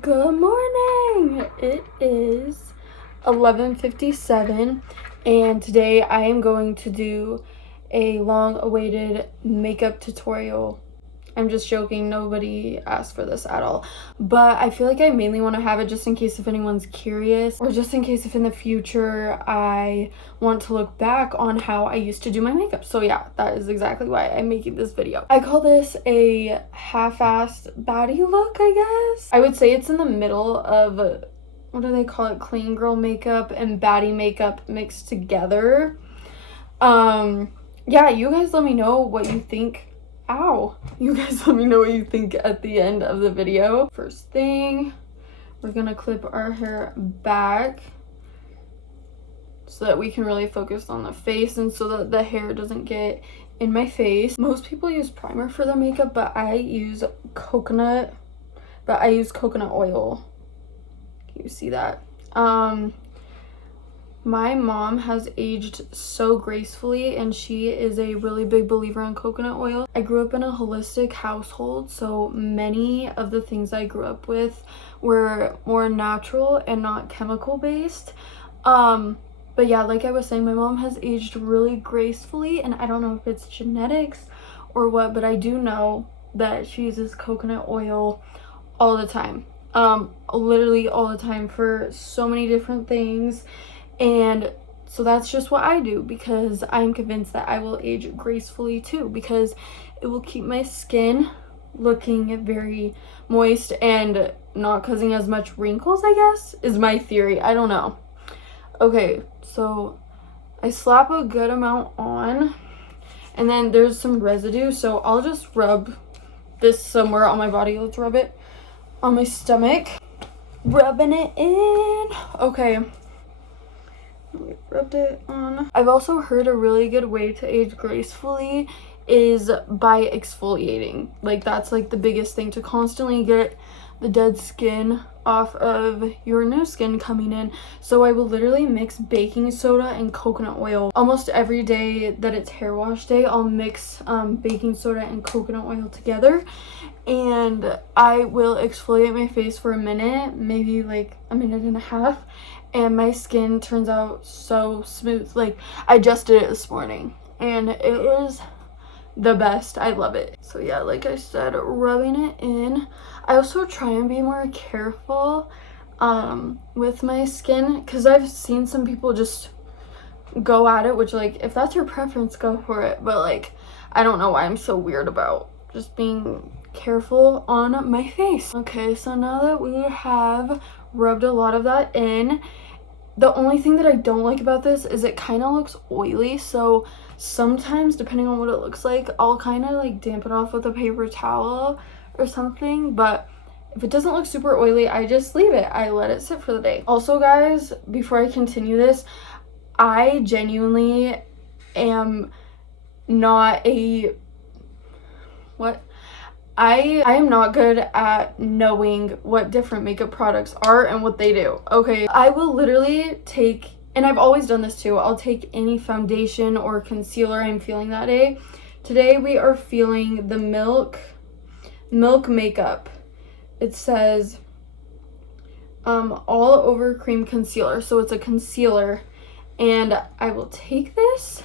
Good morning! It is 11:57 and today I am going to do a long-awaited makeup tutorial. I'm just joking, nobody asked for this at all, but I feel like I mainly want to have it just in case if anyone's curious, or just in case if in the future I want to look back on how I used to do my makeup. So yeah, that is exactly why I'm making this video. I call this a half-assed baddie look, I guess. I would say it's in the middle of, what do they call it, clean girl makeup and baddie makeup mixed together. Yeah, you guys let me know what you think. You guys let me know what you think at the end of the video. First thing, we're gonna clip our hair back so that we can really focus on the face and so that the hair doesn't get in my face. Most people use primer for their makeup, but I use coconut oil. Can you see that? My mom has aged so gracefully and she is a really big believer in coconut oil. I grew up in a holistic household, so many of the things I grew up with were more natural and not chemical based. But yeah, like I was saying, my mom has aged really gracefully, and I don't know if it's genetics or what, but I do know that she uses coconut oil all the time. Literally all the time for so many different things. And so that's just what I do, because I'm convinced that I will age gracefully too, because it will keep my skin looking very moist and not causing as much wrinkles, I guess, is my theory. I don't know. Okay, so I slap a good amount on, and then there's some residue, so I'll just rub this somewhere on my body. Let's rub it on my stomach. Rubbing it in. Okay. We rubbed it on. I've also heard a really good way to age gracefully is by exfoliating. Like, that's like the biggest thing, to constantly get the dead skin off of your new skin coming in. So I will literally mix baking soda and coconut oil almost every day that it's hair wash day. I'll mix baking soda and coconut oil together, and I will exfoliate my face for a minute, maybe like a minute and a half, and my skin turns out so smooth. Like, I just did it this morning and it was the best. I love it. So yeah, like I said, rubbing it in. I also try and be more careful with my skin, because I've seen some people just go at it, which, like, if that's your preference, go for it, but like, I don't know why I'm so weird about just being careful on my face. Okay, so now that we have rubbed a lot of that in, the only thing that I don't like about this is it kind of looks oily, so sometimes, depending on what it looks like, I'll kind of like damp it off with a paper towel or something. But if it doesn't look super oily, I just leave it. I let it sit for the day. Also, guys, before I continue this, I genuinely am not a I am not good at knowing what different makeup products are and what they do. Okay, I will literally take, and I've always done this too, I'll take any foundation or concealer I'm feeling that day. Today we are feeling the Milk Makeup. It says all over cream concealer, so it's a concealer, and I will take this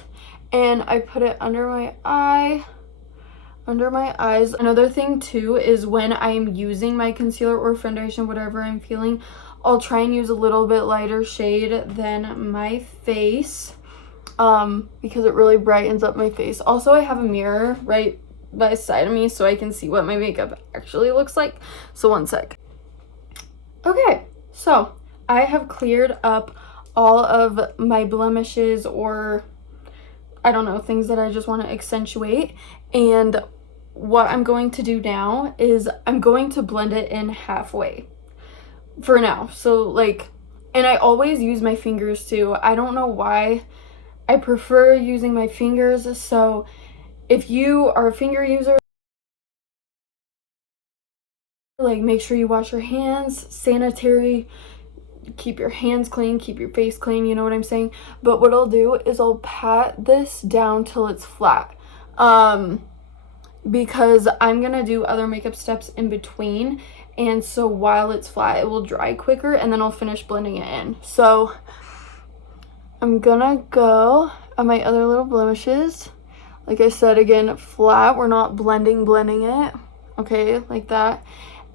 and I put it under my eyes. Another thing too is when I am using my concealer or foundation, whatever I'm feeling, I'll try and use a little bit lighter shade than my face, because it really brightens up my face. Also, I have a mirror right by the side of me so I can see what my makeup actually looks like. So one sec. Okay, so I have cleared up all of my blemishes, or I don't know, things that I just want to accentuate. And what I'm going to do now is I'm going to blend it in halfway for now. So like, and I always use my fingers too. I don't know why I prefer using my fingers. So if you are a finger user, like, make sure you wash your hands, sanitary, keep your hands clean, keep your face clean, you know what I'm saying? But what I'll do is I'll pat this down till it's flat, because I'm gonna do other makeup steps in between, and so while it's flat it will dry quicker, and then I'll finish blending it in. So I'm gonna go on my other little blemishes. Like I said, again, flat. We're not blending it. Okay, like that.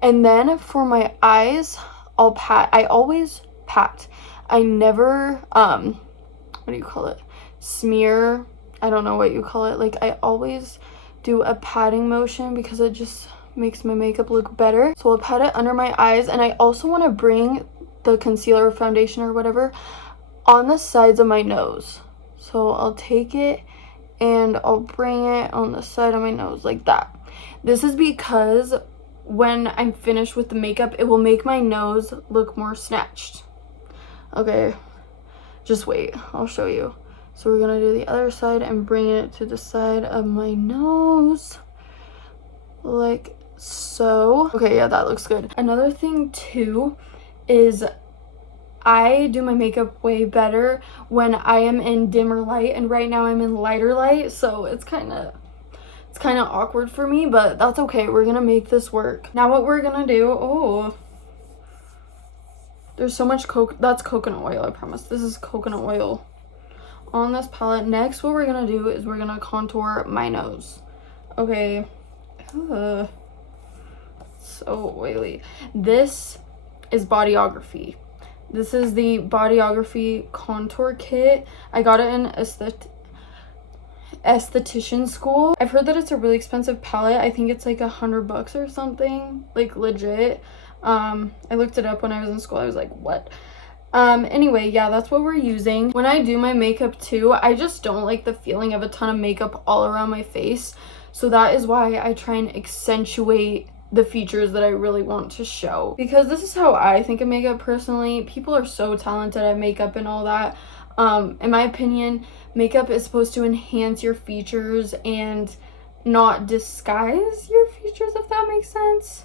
And then for my eyes, I'll pat. I always pat. I never, what do you call it? Smear. I don't know what you call it. Like, I always do a patting motion because it just makes my makeup look better. So I'll pat it under my eyes, and I also want to bring the concealer or foundation or whatever on the sides of my nose. So I'll take it and I'll bring it on the side of my nose like that. This is because when I'm finished with the makeup, it will make my nose look more snatched. Okay, just wait, I'll show you. So we're gonna do the other side and bring it to the side of my nose, like so. Okay, yeah, that looks good. Another thing too is I do my makeup way better when I am in dimmer light, and right now I'm in lighter light, so it's kind of awkward for me, but that's okay. We're gonna make this work. Now what we're gonna do, oh, there's so much that's coconut oil, I promise. This is coconut oil on this palette. Next, what we're gonna do is we're gonna contour my nose. Okay, so oily. This is Bodyography. This is the Bodyography contour kit. I got it in esthetician school. I've heard that it's a really expensive palette. I think it's like $100 or something, like legit. I looked it up when I was in school. I was like, what? Anyway, yeah, that's what we're using. When I do my makeup too, I just don't like the feeling of a ton of makeup all around my face. So that is why I try and accentuate the features that I really want to show, because this is how I think of makeup personally. People are so talented at makeup and all that. In my opinion, makeup is supposed to enhance your features and not disguise your features, if that makes sense.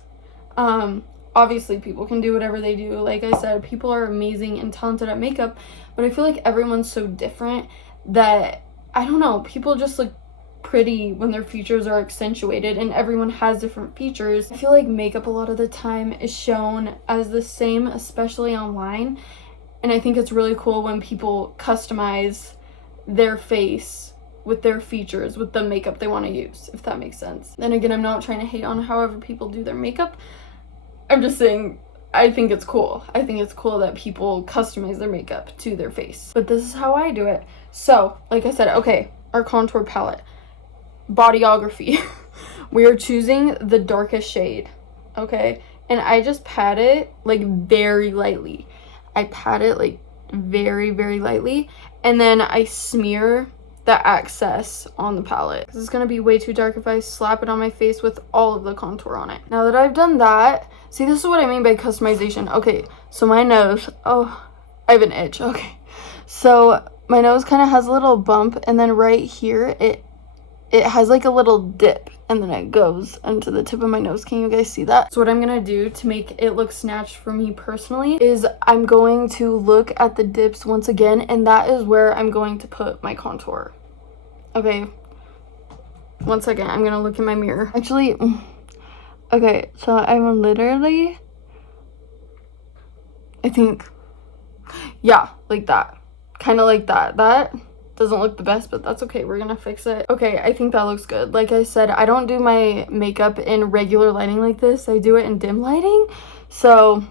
Obviously people can do whatever they do. Like I said, people are amazing and talented at makeup, but I feel like everyone's so different that, I don't know, people just look pretty when their features are accentuated, and everyone has different features. I feel like makeup a lot of the time is shown as the same, especially online, and I think it's really cool when people customize their face with their features, with the makeup they want to use, if that makes sense. Then again, I'm not trying to hate on however people do their makeup. I'm just saying, I think it's cool. I think it's cool that people customize their makeup to their face. But this is how I do it. So, like I said, okay, our contour palette. Bodyography. We are choosing the darkest shade, okay? And I just pat it like very lightly. I pat it like very, very lightly, and then I smear the excess on the palette. This is gonna be way too dark if I slap it on my face with all of the contour on it. Now that I've done that, see, this is what I mean by customization. Okay, so my nose, oh, I have an itch. Okay, so my nose kind of has a little bump, and then right here it has like a little dip, and then it goes into the tip of my nose. Can you guys see that? So what I'm gonna do to make it look snatched for me personally is I'm going to look at the dips once again, and that is where I'm going to put my contour. Okay, one second, I'm gonna look in my mirror. Actually, okay, so I'm literally, I think, yeah, like that. Kind of like that. That doesn't look the best, but that's okay. We're gonna fix it. Okay, I think that looks good. Like I said, I don't do my makeup in regular lighting like this. I do it in dim lighting. So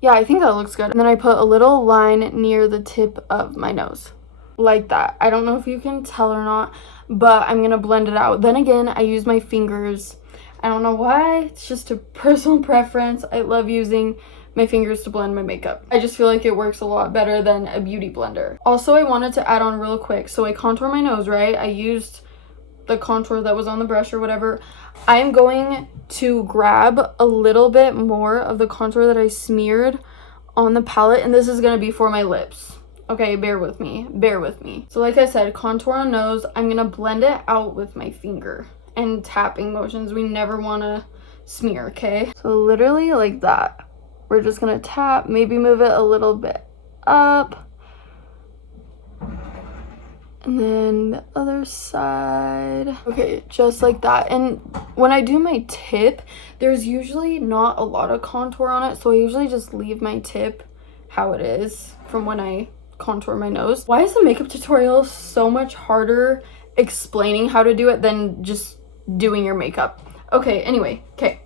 yeah, I think that looks good. And then I put a little line near the tip of my nose, like that. I don't know if you can tell or not, but I'm gonna blend it out. Then again, I use my fingers. I don't know why. It's just a personal preference. I love using my fingers to blend my makeup. I just feel like it works a lot better than a beauty blender. Also, I wanted to add on real quick. So I contour my nose, right? I used the contour that was on the brush or whatever. I am going to grab a little bit more of the contour that I smeared on the palette, and this is gonna be for my lips. Okay, bear with me, bear with me. So like I said, contour on nose, I'm gonna blend it out with my finger and tapping motions. We never wanna smear, okay? So literally like that. We're just gonna tap, maybe move it a little bit up, And then the other side. Okay, just like that. And when I do my tip, there's usually not a lot of contour on it. So I usually just leave my tip how it is from when I contour my nose. Why is the makeup tutorial so much harder explaining how to do it than just doing your makeup? Okay, anyway, okay.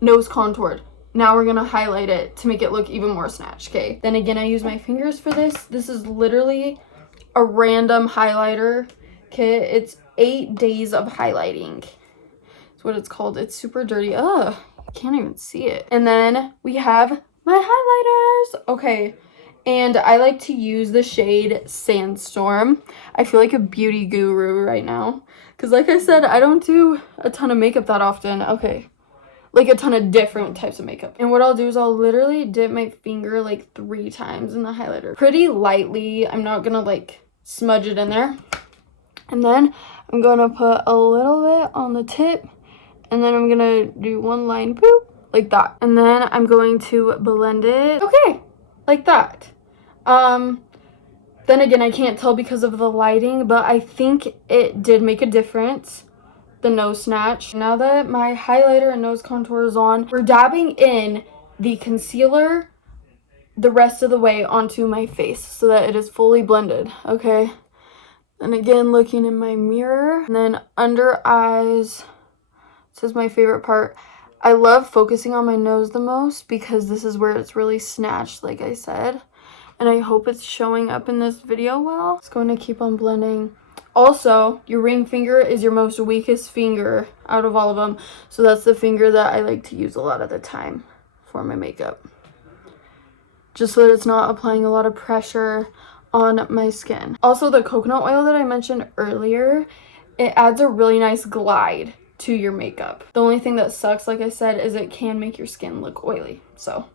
Nose contoured. Now we're gonna highlight it to make it look even more snatched, okay? Then again, I use my fingers for this. This is literally a random highlighter kit. It's 8 days of highlighting. That's what it's called. It's super dirty. Ugh, I can't even see it. And then we have my highlighters. Okay, and I like to use the shade Sandstorm. I feel like a beauty guru right now. Because like I said, I don't do a ton of makeup that often. Okay. Like a ton of different types of makeup. And what I'll do is I'll literally dip my finger like 3 times in the highlighter. Pretty lightly. I'm not gonna like smudge it in there. And then I'm gonna put a little bit on the tip. And then I'm gonna do one line, boop, like that. And then I'm going to blend it. Okay, like that. Then again, I can't tell because of the lighting, but I think it did make a difference. The nose snatch. Now that my highlighter and nose contour is on, we're dabbing in the concealer the rest of the way onto my face so that it is fully blended, okay? And again, looking in my mirror. And then under eyes, this is my favorite part. I love focusing on my nose the most because this is where it's really snatched, like I said. And I hope it's showing up in this video well. It's going to keep on blending. Also, your ring finger is your most weakest finger out of all of them. So that's the finger that I like to use a lot of the time for my makeup. Just so that it's not applying a lot of pressure on my skin. Also, the coconut oil that I mentioned earlier, it adds a really nice glide to your makeup. The only thing that sucks, like I said, is it can make your skin look oily. So,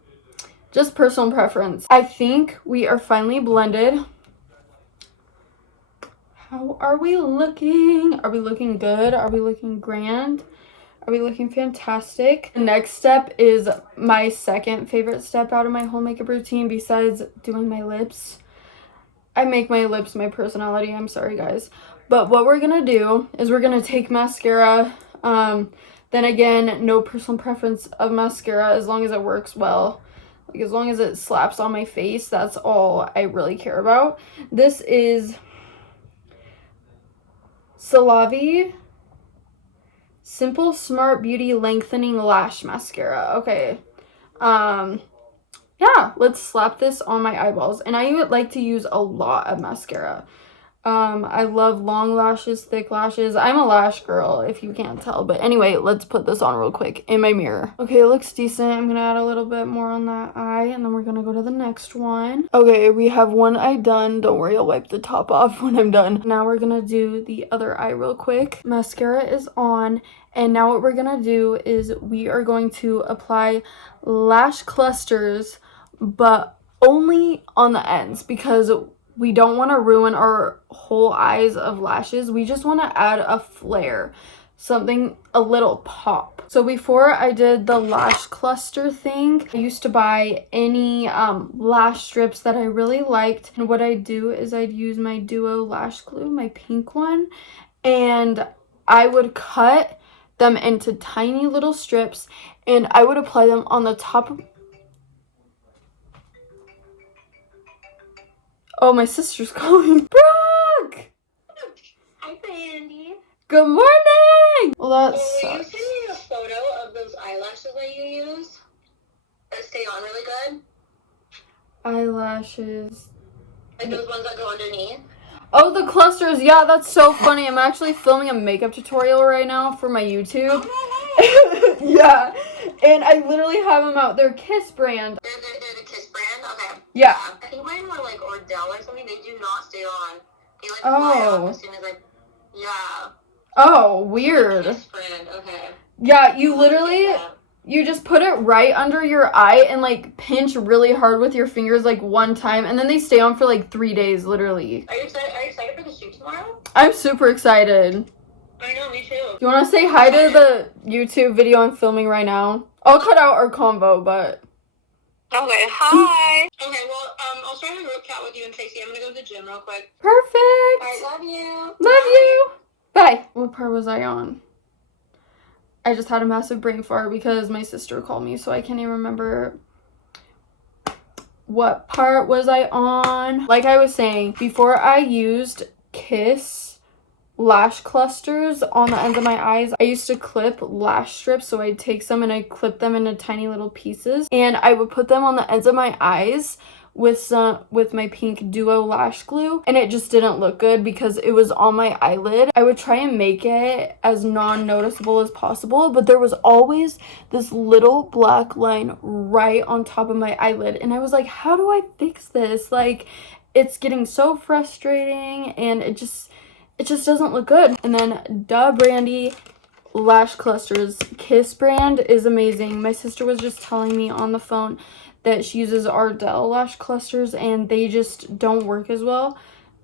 just personal preference. I think we are finally blended. How are we looking? Are we looking good? Are we looking grand? Are we looking fantastic? The next step is my second favorite step out of my whole makeup routine besides doing my lips. I make my lips my personality. I'm sorry, guys. But what we're going to do is we're going to take mascara. Then again, no personal preference of mascara as long as it works well. Like as long as it slaps on my face, that's all I really care about. This is Salavi Simple Smart Beauty Lengthening Lash Mascara. Okay. Yeah, let's slap this on my eyeballs. And I would like to use a lot of mascara. I love long lashes, thick lashes. I'm a lash girl, if you can't tell. But anyway, let's put this on real quick in my mirror. Okay, it looks decent. I'm gonna add a little bit more on that eye, and then we're gonna go to the next one. Okay, we have one eye done. Don't worry, I'll wipe the top off when I'm done. Now we're gonna do the other eye real quick. Mascara is on, and now what we're gonna do is we are going to apply lash clusters, but only on the ends because we don't want to ruin our whole eyes of lashes. We just want to add a flare, something, a little pop. So before I did the lash cluster thing, I used to buy any lash strips that I really liked. And what I do is I'd use my Duo lash glue, my pink one, and I would cut them into tiny little strips and I would apply them on the top of... Oh, my sister's calling. Brooke! Hi, Brandy. Good morning! Well, that Will sucks. you send me a photo of those eyelashes that you use that stay on really good? Eyelashes. Like those ones that go underneath? Oh, the clusters. Yeah, that's so funny. I'm actually filming a makeup tutorial right now for my YouTube. Yeah. And I literally have them out. They're Kiss brand. They're the Kiss brand? Okay. Yeah. I think mine were like Ordell or something. They do not stay on. They like fly off as soon as I... Yeah. Oh, weird. Kiss brand, okay. Yeah, you literally... You just put it right under your eye and like pinch really hard with your fingers like one time, and then they stay on for like 3 days, literally. Are you excited for the shoot tomorrow? I'm super excited. I know, me too. You want to say hi to the YouTube video I'm filming right now? I'll cut out our convo, but... Okay, hi. Okay, well, I'll start a group chat with you and Tracy. I'm gonna go to the gym real quick. Perfect. All right, love you. Love you. Bye. What part was I on? I just had a massive brain fart because my sister called me, so I can't even remember what part was I on. Like I was saying, before I used Kiss lash clusters on the ends of my eyes, I used to clip lash strips. So I'd take some and I'd clip them into tiny little pieces, and I would put them on the ends of my eyes with my pink duo lash glue, and it just didn't look good because it was on my eyelid. I would try and make it as non-noticeable as possible, but there was always this little black line right on top of my eyelid, and I was like, how do I fix this? Like, it's getting so frustrating, and it just doesn't look good. And then Brandy lash clusters. Kiss brand is amazing. My sister was just telling me on the phone that she uses Ardell lash clusters and they just don't work as well.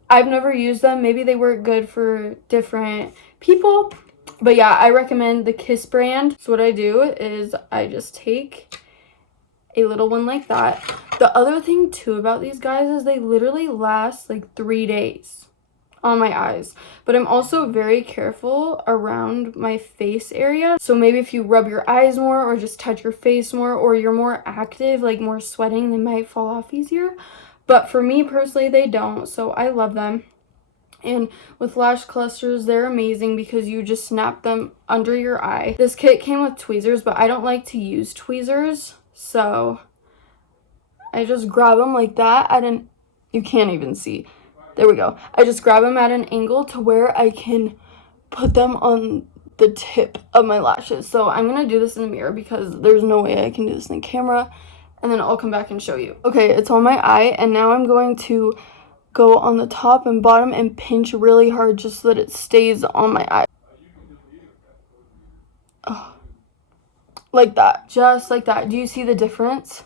I've never used them. Maybe they work good for different people. But yeah, I recommend the Kiss brand. So what I do is I just take a little one like that. The other thing too about these guys is they literally last like 3 days on my eyes, but I'm also very careful around my face area. So maybe if you rub your eyes more or just touch your face more, or you're more active, like more sweating, they might fall off easier. But for me personally, they don't, so I love them. And with lash clusters, they're amazing because you just snap them under your eye. This kit came with tweezers, but I don't like to use tweezers, so I just grab them like that you can't even see. There we go. I just grab them at an angle to where I can put them on the tip of my lashes. So I'm going to do this in the mirror because there's no way I can do this in camera. And then I'll come back and show you. Okay, it's on my eye. And now I'm going to go on the top and bottom and pinch really hard just so that it stays on my eye. Oh, like that. Just like that. Do you see the difference?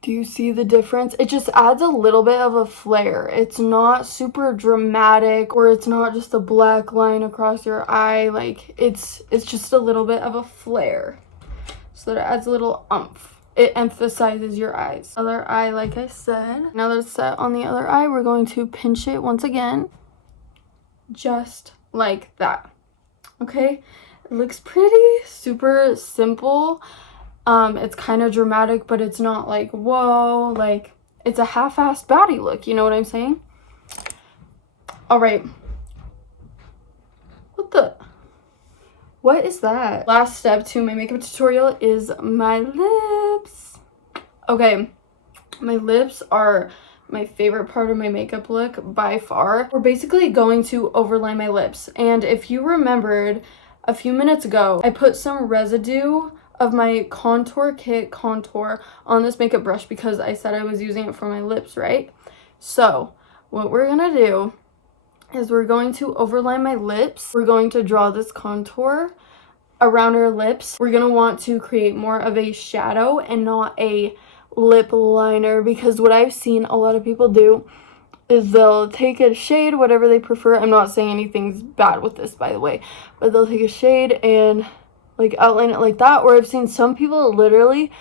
Do you see the difference? It just adds a little bit of a flare. It's not super dramatic, or it's not just a black line across your eye. Like, it's just a little bit of a flare, so that it adds a little oomph. It emphasizes your eyes. Other eye, like I said. Now that it's set on the other eye, we're going to pinch it once again. Just like that. Okay? It looks pretty. Super simple. It's kind of dramatic, but it's not like, whoa, like, it's a half-assed baddie look, you know what I'm saying? All right. What is that? Last step to my makeup tutorial is my lips. Okay, my lips are my favorite part of my makeup look by far. We're basically going to overlay my lips, and if you remembered a few minutes ago, I put some residue of my contour kit contour on this makeup brush because I said I was using it for my lips, right? So what we're gonna do is we're going to overlay my lips. We're going to draw this contour around our lips. We're gonna want to create more of a shadow and not a lip liner, because what I've seen a lot of people do is they'll take a shade, whatever they prefer. I'm not saying anything's bad with this, by the way, but they'll take a shade and like outline it like that, or I've seen some people literally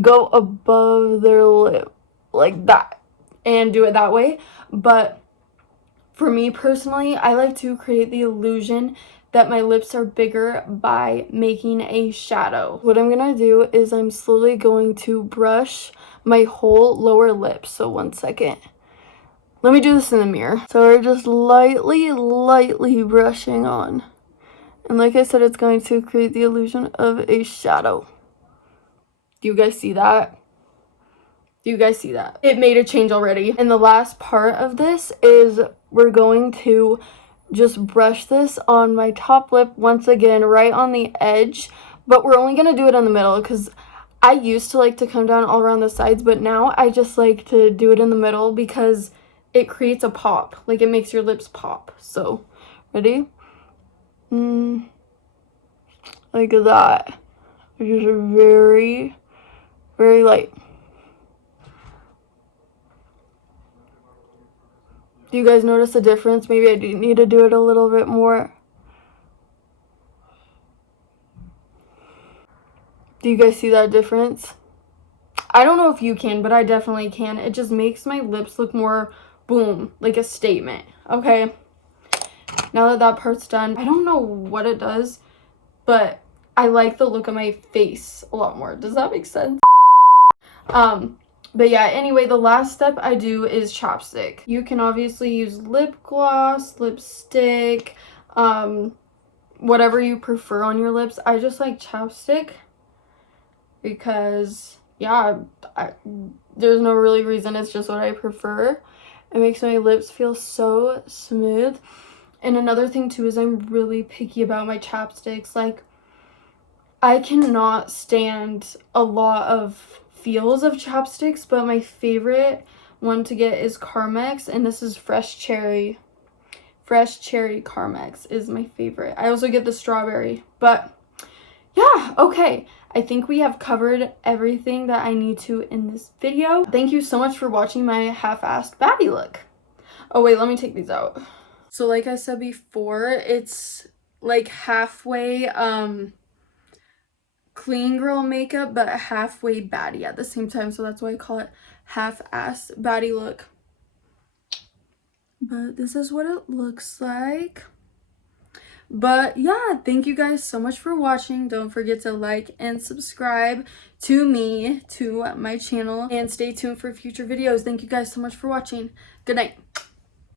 go above their lip like that and do it that way. But for me personally, I like to create the illusion that my lips are bigger by making a shadow. What I'm gonna do is I'm slowly going to brush my whole lower lip. So 1 second. Let me do this in the mirror. So we're just lightly brushing on. And like I said, it's going to create the illusion of a shadow. Do you guys see that? Do you guys see that? It made a change already. And the last part of this is we're going to just brush this on my top lip once again, right on the edge. But we're only going to do it in the middle because I used to like to come down all around the sides, but now I just like to do it in the middle because it creates a pop. Like, it makes your lips pop. So, ready? Like that. Just very, very light. Do you guys notice the difference? Maybe I do need to do it a little bit more. Do you guys see that difference? I don't know if you can, but I definitely can. It just makes my lips look more boom, like a statement. Okay, now that that part's done, I don't know what it does, but I like the look of my face a lot more. Does that make sense? But yeah, anyway, the last step I do is chapstick. You can obviously use lip gloss, lipstick, whatever you prefer on your lips. I just like chapstick because, yeah, there's no really reason. It's just what I prefer. It makes my lips feel so smooth. And another thing too is I'm really picky about my chapsticks. Like, I cannot stand a lot of feels of chapsticks, but my favorite one to get is Carmex, and this is Fresh Cherry. Fresh Cherry Carmex is my favorite. I also get the strawberry, but yeah, okay. I think we have covered everything that I need to in this video. Thank you so much for watching my half-assed baddie look. Oh wait, let me take these out. So like I said before, it's like halfway clean girl makeup, but halfway baddie at the same time, so that's why I call it half-ass baddie look. But this is what it looks like. But yeah, thank you guys so much for watching. Don't forget to like and subscribe to me, to my channel, and stay tuned for future videos. Thank you guys so much for watching. Good night.